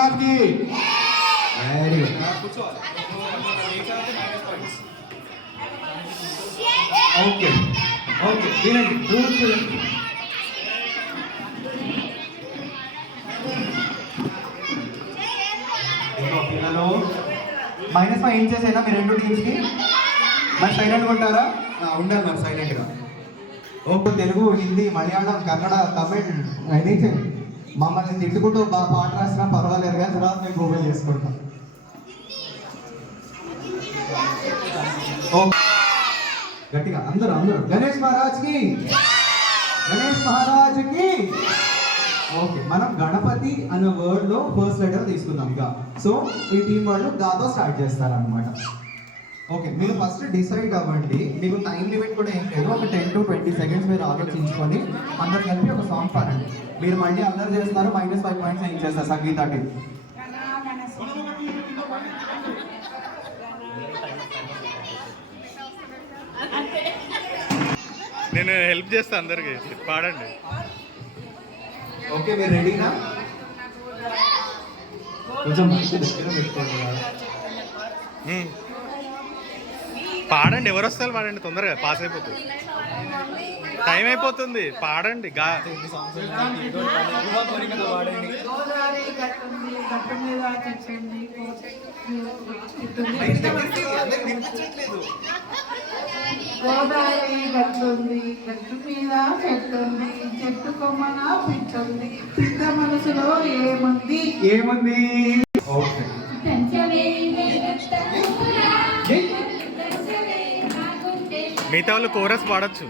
महाराज की very good okay okay विनंती दूर చూడండి పిల్లలు -5 ఏం చేసేనా మీ రెండు టీమ్స్కి మరి సైలెంట్గా ఉంటారా ఉండాలి మరి సైలెంట్గా ఓకే తెలుగు హిందీ మలయాళం కన్నడ తమిళ్ ఎనీథింగ్ మమ్మల్ని తిట్టుకుంటూ పాట రాసినా పర్వాలేదు కానీ తర్వాత మేము గూగుల్ చేసుకుంటాం ఓకే గట్టిగా అందరూ అందరూ గణేష్ మహారాజ్కి ఓకే మనం గణపతి అనే వర్డ్లో ఫస్ట్ లెటర్ తీసుకుందాం గా సో ఈ టీం వాళ్ళు గాతో స్టార్ట్ చేస్తారనమాట ఓకే మీరు ఫస్ట్ డిసైడ్ అవ్వండి మీకు టైం లిమిట్ కూడా ఏం లేదు ఒక 10 to 20 seconds మీరు ఆలోచించుకొని అందరు కలిపి ఒక సాంగ్ పాడండి మీరు మళ్ళీ అందరు చేస్తున్నారు -5 పాయింట్స్ ఏం చేస్తారు సంగీత టీం నేను హెల్ప్ చేస్తా అందరికి పాడండి ఓకే మీరు రెడీనా కొంచెం మంచి దగ్గర పెట్టుకోండి పాడండి ఎవరు వస్తారు పాడండి తొందరగా పాస్ అయిపోతుంది టైం అయిపోతుంది పాడండి గోదావరి గట్లుంది గట్టు మీద చెట్టుంది చెట్టు కొమ్మన పిచ్చుంది పిట్ట మనసులో ఏముంది మిగతా వాళ్ళు కోరస్ పాడచ్చు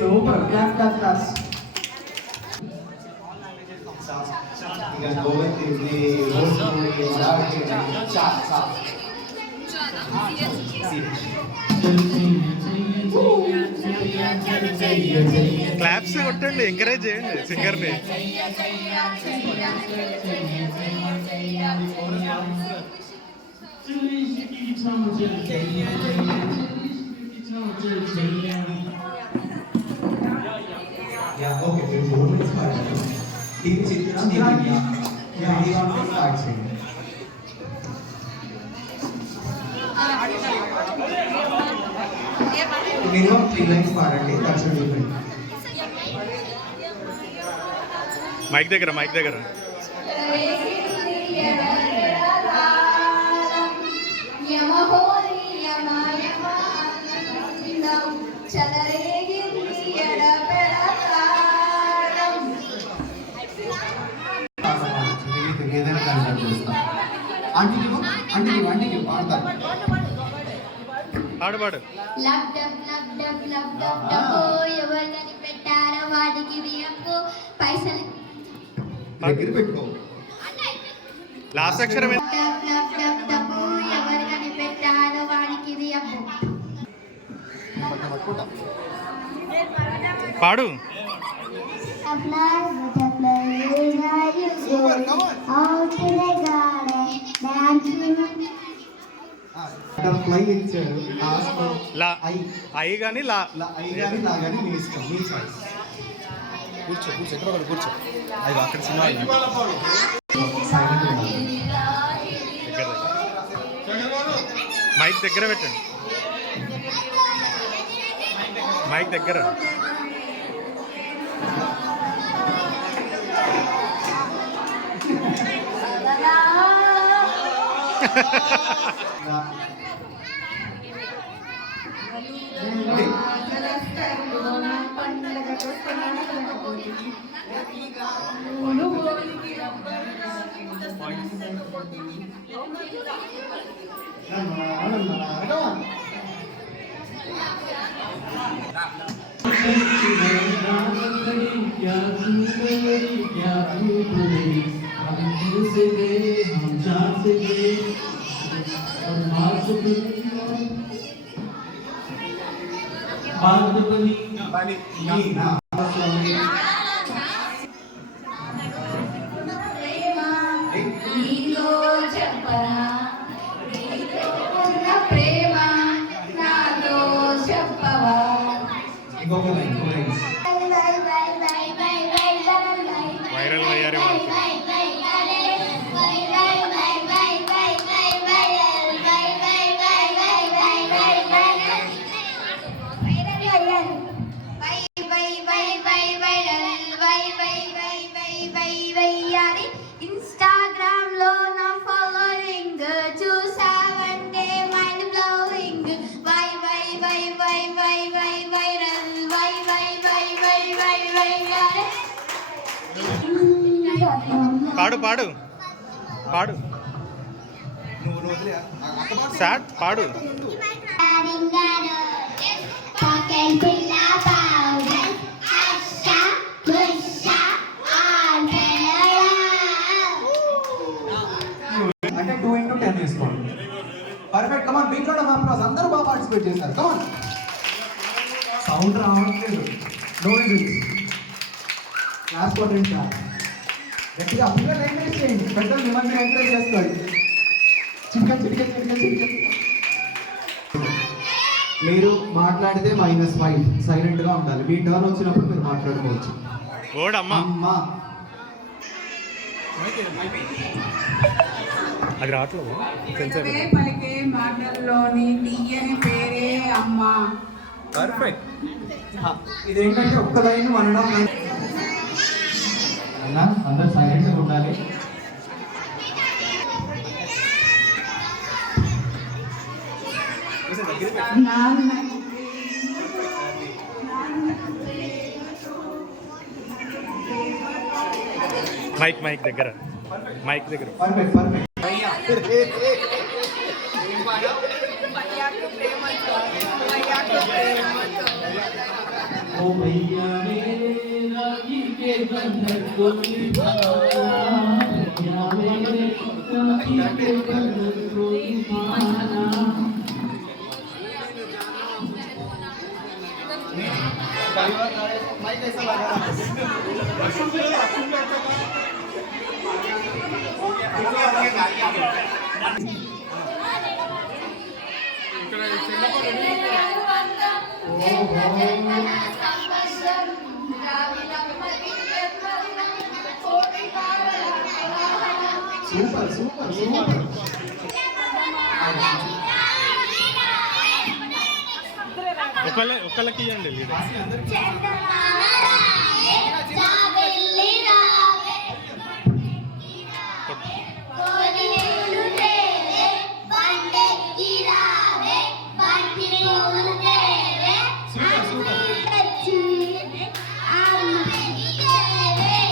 సూపర్ క్లాస్ క్లాప్స్ కొట్టండి ఎంకరేజ్ చేయండి సింగర్ని మినిమం 3 లైన్స్ పాడండి మైక్ దగ్గర ఏదైనా కన్సల్ట్ చేస్తాం అంటే పాడు ఎవరికని పెట్టారో వాడికి బియ్యంకు పైసలు దగ్గర పెట్టుకో లాస్ట్ అక్షరం ఎవరికని పెట్టారో వాడికి బియ్యంకు పాడు ఫ్లై ఇచ్చారు ఐ కానీ లా కానీ మీ ఇష్టం మీ చాయిస్ కూర్చో అది అక్కడ సినిమా మైక్ దగ్గర పెట్టండి మైక్ దగ్గర ఇంకొక లైన్ పాడు పాడు పాడు సాట్ పాడు. Pocket Villa powder, Asha, Busha, all అంటే 2 into 10 వేసుకోండి. Perfect. Come on, big round of applause. అందరూ బాగా పార్టిసిపేట్ చేశారు. కమాన్. సౌండ్ రావట్లేదు. No whistles. క్లాస్ కొట్టండి సార్. గట్టిగా పిల్లలు ఎంకరేజ్ చేయండి. పెద్దలు మిమ్మల్ని ఎంకరేజ్ చేసుకోండి. చిటిక చిటిక చిటిక చిటిక. మీరు మాట్లాడితే -5. సైలెంట్గా ఉండాలి. మీ టర్న్ వచ్చినప్పుడు మీరు మాట్లాడుకోవచ్చు. ఓడమ్మా అమ్మా. అది రావట్లేదు. పలికే పలికే మాటల్లోని తీయని పేరే అమ్మ. పర్ఫెక్ట్. ఇదేంటంటే ఒక్క లైన్ 1.5 లైన్. అయినా అందరు సైలెంట్గా ఉండాలి. మైక్ దగ్గర పర్ఫెక్ట్ పర్ఫెక్ట్. ओ भैया मेरे राखी के बंधन को निभाना, भैया मेरे राखी के बंधन को निभाना. Super, super, super. ఒకళ్ళకి ఇవ్వండి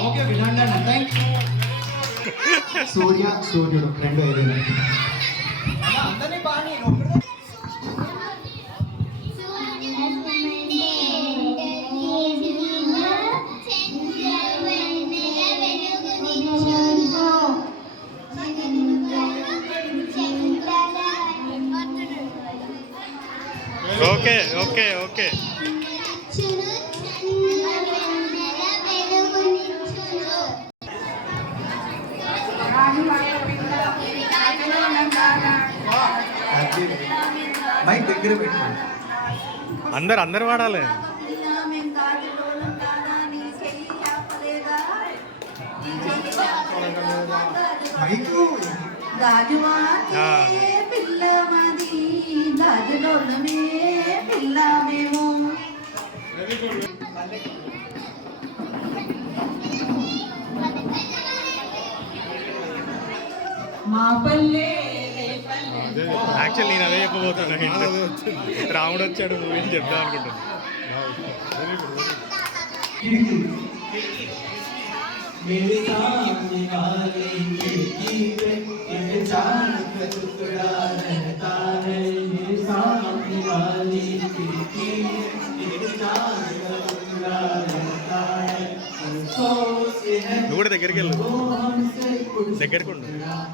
ఓకే వినండి. Thank you. సూర్యుడు రెండు ఏదైనా అందరినీ బాగా ఓకే ఓకే ఓకే. మైక్ దగ్గర పెట్టుకోండి. అందరు వాడాలి. పిల్లమది గాజులోనే పిల్ల మేము. మా పల్లె యాక్చువల్ నేను అదే చెప్పబోతున్నా. రాముడు వచ్చాడు మూవీ అని చెప్దాం అనుకుంటున్నాను. मेरे सामने वाली खिड़की पे एक चांद का टुकड़ा रहता है. मेरे सामने वाली खिड़की पे एक चांद का टुकड़ा रहता है. నువ్వు కూడా దగ్గరికి వెళ్ళు. దగ్గరికి ఉండు.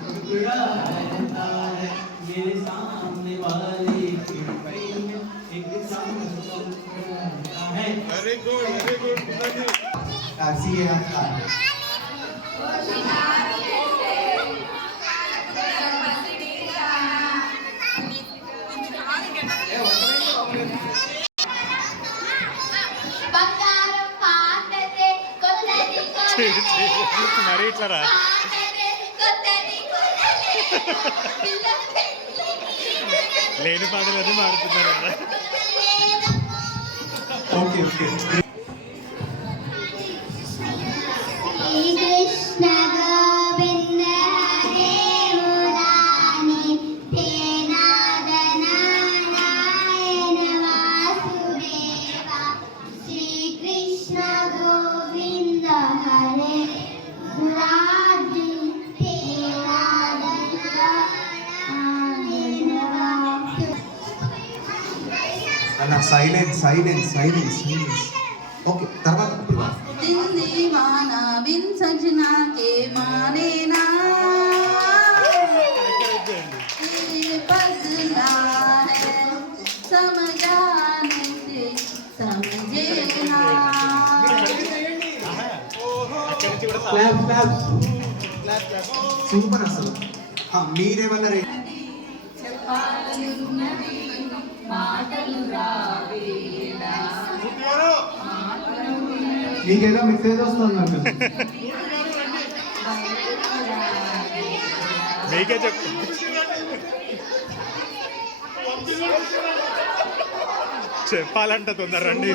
टुकड़ा रहता है. मेरे सामने वाली खिड़की में एक चांद का टुकड़ा रहता है. Very good. మరి ఇట్లా రా. లేని పాటలు అది మారుతున్నారు కదా. Okay okay. కృష్ణ గోవింద హరే మురారి హే నారాయణ వాసుదేవ. శ్రీకృష్ణ గోవింద హరే మురారి అలా సైలెన్స్ ఓకే తర్వాత ఇప్పుడు दिन दीवाना बिन सजना के माने ना ये बदला है समझाने से समझे ना సూపర్ అసలు మీరేమన్నా చెప్పాలనున్నది మాటలు రావేలా నీకేదో మెసేజ్ వస్తుంది నాకు మీకే చెప్తా చెప్పాలంట తొందర రండి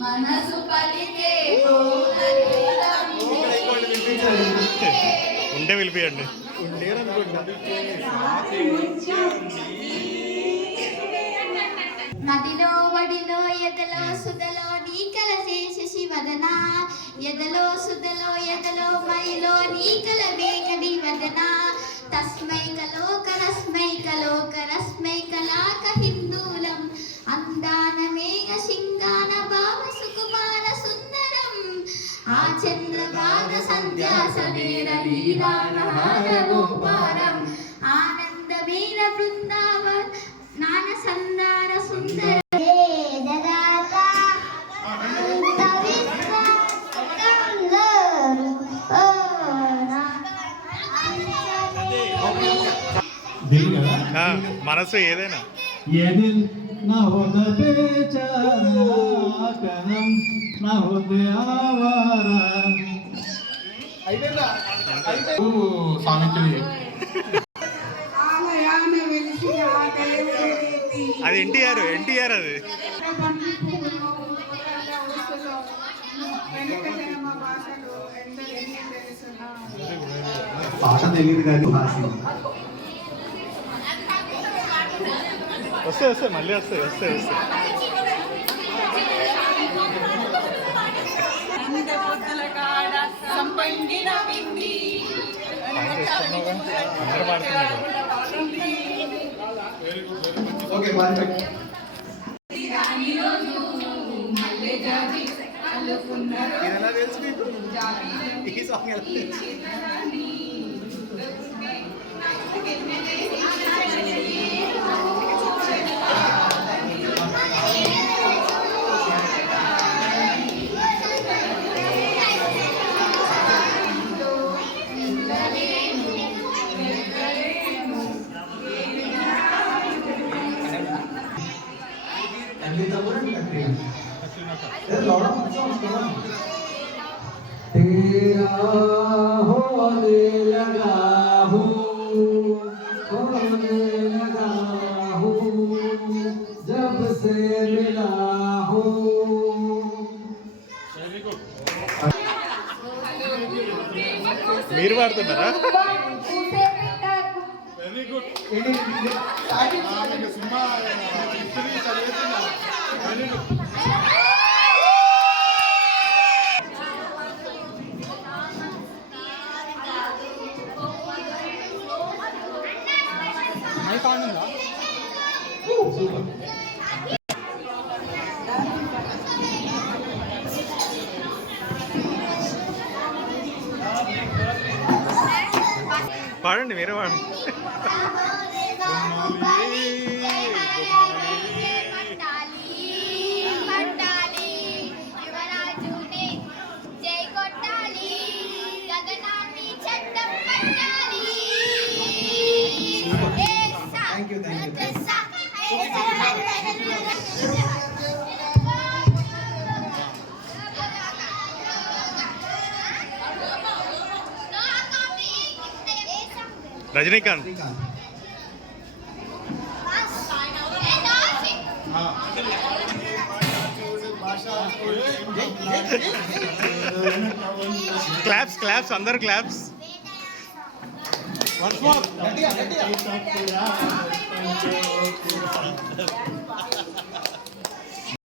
మనసు పలికే ఉంటే పిలిపియండి నదిలో వడిలో ఎదలో సుదలో నీ కలసే శశివదన ఎదలో సుదలో ఎదలో మైలో నీ కలవే కడి వదన తస్మై కలోకరస్మై కలాక హిందూలం అందాన మేఘ సింగాన భావ సుకుమార సుందరం ఆ చంద్రపాద సంధ్యా సమేర వీరానహార గోపారం ఆనందమేన బృందావన నాన సందార సుందర మనసు ఏదైనా ये दिल न होता बेचारा कदम न होते आवारा ఆలయాన వెలిసి ఆ దేవుడి రీతి అది ఎన్టీఆర్ అది బంతి పూలు ఉరగడ్డ ఉసులు వెంకటరమ భాషలు ఎందరికీ తెలుసునా పాట తెలియదు కానీ భాష వస్తే మళ్ళీ వస్తాయి ఇంత పొద్దుల కాడ సంపంగిన పిండి అందరూ పాడుతున్నారు ఓకే పర్ఫెక్ట్ మల్లె జాజి అల్లుకున్నారు ఈ సాంగ్ ఎలా తెలుసు? तेरा होने लगा हूँ जब से मिला हूँ మీరు పాడుతున్నారా పాడండి మీరే పాడండి జై కొట్టాలి గగనాన్ని చట్టం పట్టాలి thank you Rajinikanth Srikanth claps claps అందరు క్లాప్స్. Once more.